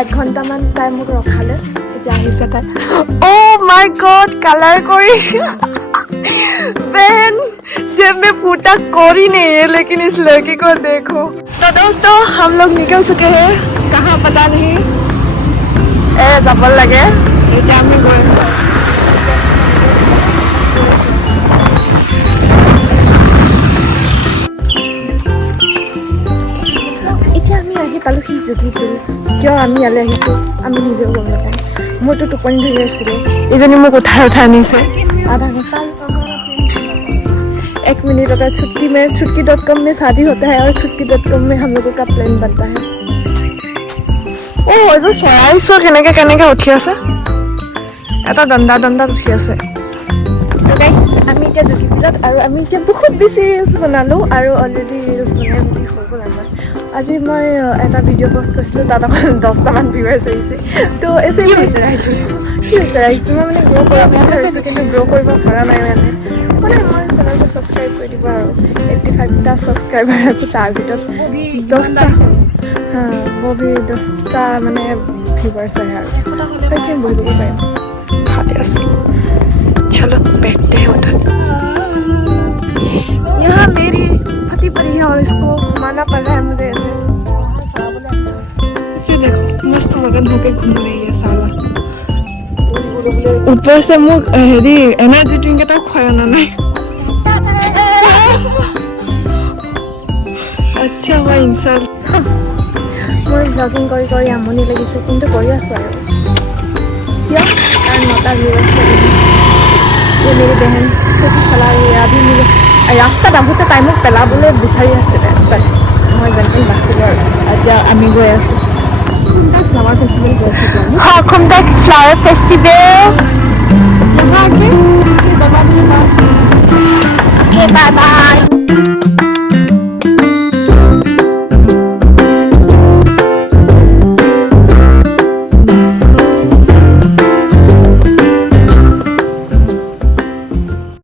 1 ঘণ্টামান তাই মোক ৰখালে এতিয়া আহিছে তাই oh my god कलर कोई बहन जब मैं फूटा कोरी नहीं है लेकिन इस लड़की को देखो तो दोस्तों हम लोग निकल चुके हैं कहाँ पता नहीं ए जाबल लगे এতিয়া আমি গৈ আছো এতিয়া আমি আহি পালো সি জুগিপুৰ কিয় আমি ইয়ালৈ আহিছো আমি নিজেও গম নাপাওঁ মোৰতো টোপনি ধৰি আছিলে এইজনী মোক উঠাই আনিছে आधा घंटा 1 मिनट अगर छुटकी.com में शादी होता है और छुटकी.com में हम लोगों का प्लान बनता है ओ এইবোৰ চৰাই চোৱা কেনেকে উঠি আছে এটা দণ্ডা উঠি আছে তো গাইস আমি এতিয়া জুগিপুৰত আৰু আমি এতিয়া বহুত বেছি ৰিলছ বনালো আৰু অলৰেডি ৰিলছ বনাই বুলি হৈ গ'ল আমাৰ আজি মই এটা ভিডিঅ' পোষ্ট কৰিছিলোঁ তাত অকল 10টামান ভিউৱাৰ্ছ আহিছে তো এছে ৰাইছোঁ মই মানে গ্ৰ' কৰিব বিচাৰিছোঁ কিন্তু গ্ৰ' কৰিব পৰা নাই মানে মই চেনেলটো ছাবস্ক্ৰাইব কৰি দিব আৰু 85টা ছাবস্ক্ৰাইবাৰ আছে তাৰ ভিতৰত 10টা ববি 10টা মানে ভিউৱাৰ্ছ আহে আৰু সেইখিনি বহিব পাৰিম খাতে আছে चलो बैठते हैं उधर यहाँ मेरी फटी पड़ी है और इसको घुमाना पड़ रहा है मुझे ऐसे इसे देखो मस्त मगन होके घूम रही है साला ऊपर से मुझ हेरी एनर्जी ड्रिंक এটা খয়ানা নাই अच्छा मैं इंसान মই ব্লগিং কৰি আমনি লাগিছে কিন্তু কৰি আছো আৰু কিয় কাৰণ 9টা ভিউৱাৰ্ছ লাগিছে ये मेरी बहन स्कूटी चला रही है अभी मुझे रास्ता आहोते टाइम पेलाबले विचारि आছিলে बात मैं जेनतेन नाছিলে আৰু এতিয়া আমি গৈ আছো फ्लावर फेस्टिवल गৈ আছো हाँ खुमतक फ्लावर फेस्टिवल यहाँ आके दबा दी बाय बाय